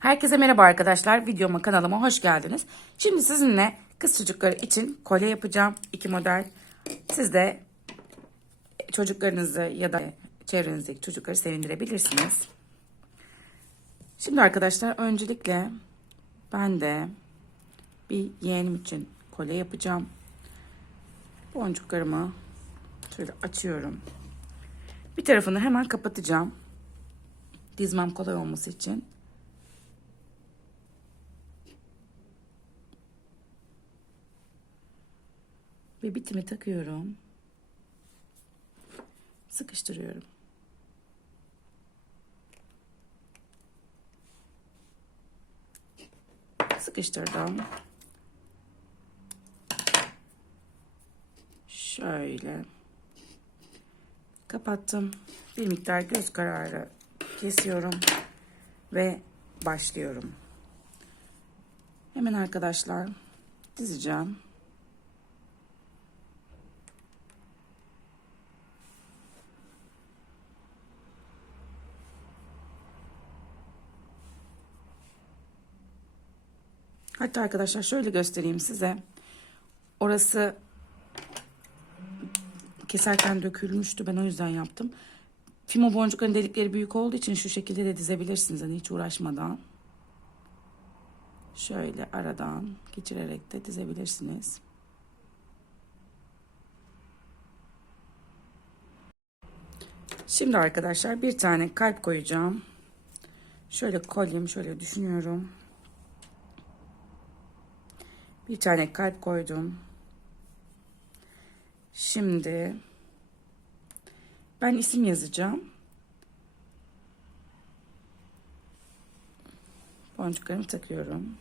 Herkese merhaba arkadaşlar. Videoma kanalıma hoş geldiniz. Şimdi sizinle kız çocukları için kolye yapacağım. iki model. Siz de çocuklarınızı ya da çevrenizdeki çocukları sevindirebilirsiniz. Şimdi arkadaşlar öncelikle ben de bir yeğenim için kolye yapacağım. Boncuklarımı şöyle açıyorum. Bir tarafını hemen kapatacağım. Dizmem kolay olması için. Ve bitimi takıyorum. Sıkıştırıyorum. Sıkıştırdım. Şöyle. Kapattım. Bir miktar göz kararı kesiyorum. Ve başlıyorum. Hemen arkadaşlar dizeceğim. Hatta arkadaşlar şöyle göstereyim size. Orası keserken dökülmüştü. Ben o yüzden yaptım. Fimo boncukların delikleri büyük olduğu için şu şekilde de dizebilirsiniz. Hani hiç uğraşmadan. Şöyle aradan geçirerek de dizebilirsiniz. Şimdi arkadaşlar bir tane kalp koyacağım. Şöyle kolyem şöyle düşünüyorum. Bir tane kalp koydum. Şimdi ben isim yazacağım. Boncuklarımı takıyorum.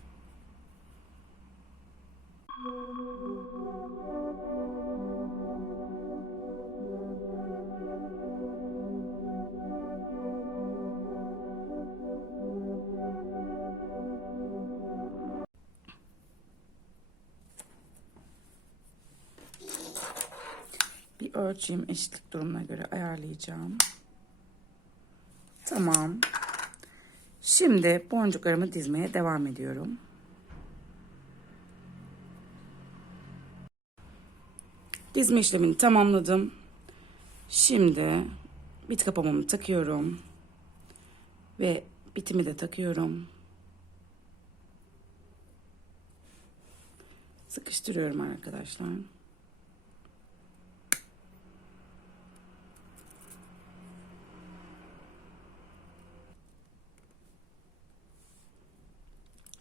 Ölçeyim eşitlik durumuna göre ayarlayacağım. Tamam. Şimdi boncuklarımı dizmeye devam ediyorum. Dizme işlemini tamamladım. Şimdi bit kapamamı takıyorum. Ve bitimi de takıyorum. Sıkıştırıyorum arkadaşlar.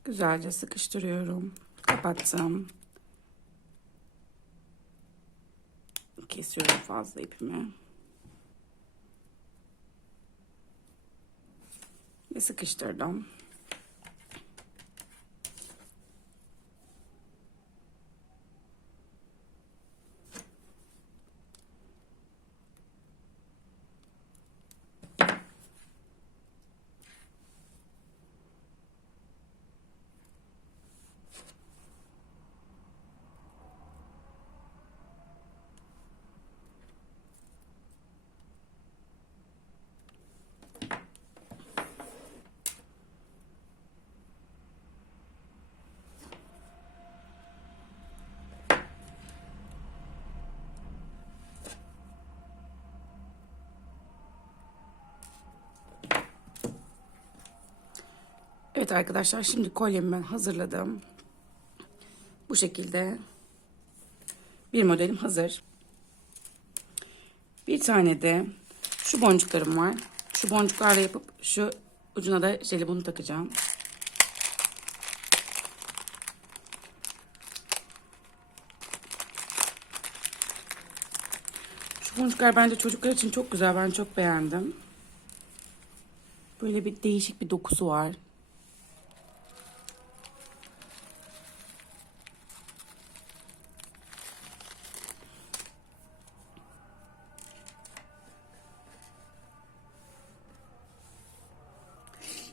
Güzelce sıkıştırıyorum. Kapattım. Kesiyorum fazla ipimi. Ve sıkıştırdım. Evet arkadaşlar şimdi kolyemi ben hazırladım. Bu şekilde bir modelim hazır. Bir tane de şu boncuklarım var. Şu boncuklarla yapıp şu ucuna da jelibonu takacağım. Şu boncuklar bence çocuklar için çok güzel. Ben çok beğendim. Böyle bir değişik bir dokusu var.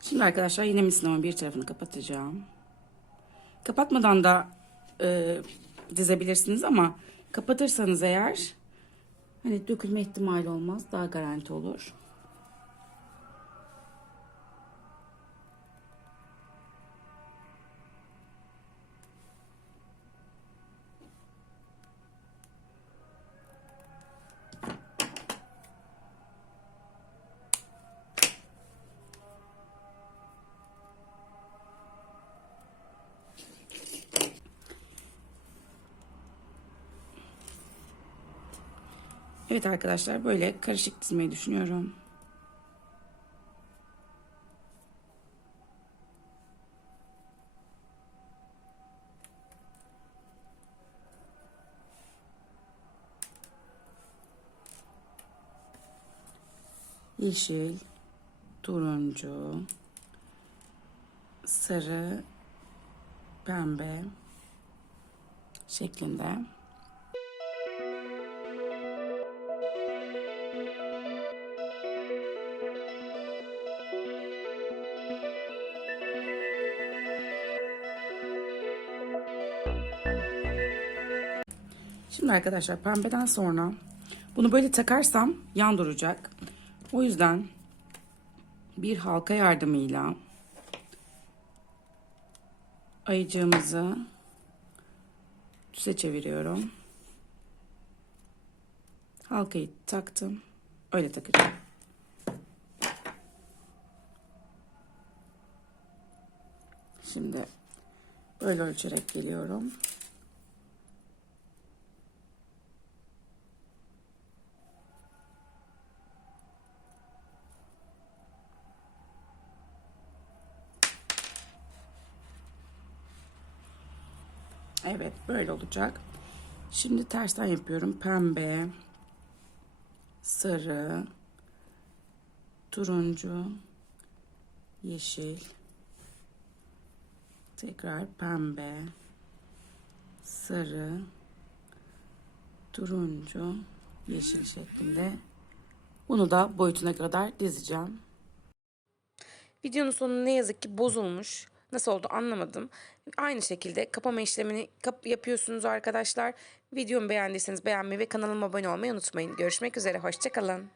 Şimdi arkadaşlar yine misinaman bir tarafını kapatacağım. Kapatmadan da e, dizebilirsiniz ama kapatırsanız eğer hani dökülme ihtimali olmaz. Daha garanti olur. Evet arkadaşlar böyle karışık dizmeyi düşünüyorum. Yeşil, turuncu, sarı, pembe şeklinde. Şimdi arkadaşlar pembeden sonra bunu böyle takarsam yan duracak. O yüzden bir halka yardımıyla ayıcığımızı düze çeviriyorum. Halkayı taktım. Öyle takacağım. Şimdi böyle ölçerek geliyorum. Evet böyle olacak. Şimdi tersten yapıyorum. Pembe, sarı, turuncu, yeşil, tekrar pembe, sarı, turuncu, yeşil şeklinde. Bunu da boyutuna kadar dizeceğim. Videonun sonu ne yazık ki bozulmuş. Nasıl oldu anlamadım. Aynı şekilde kapama işlemini kap yapıyorsunuz arkadaşlar. Videomu beğendiyseniz beğenmeyi ve kanalıma abone olmayı unutmayın. Görüşmek üzere, hoşçakalın.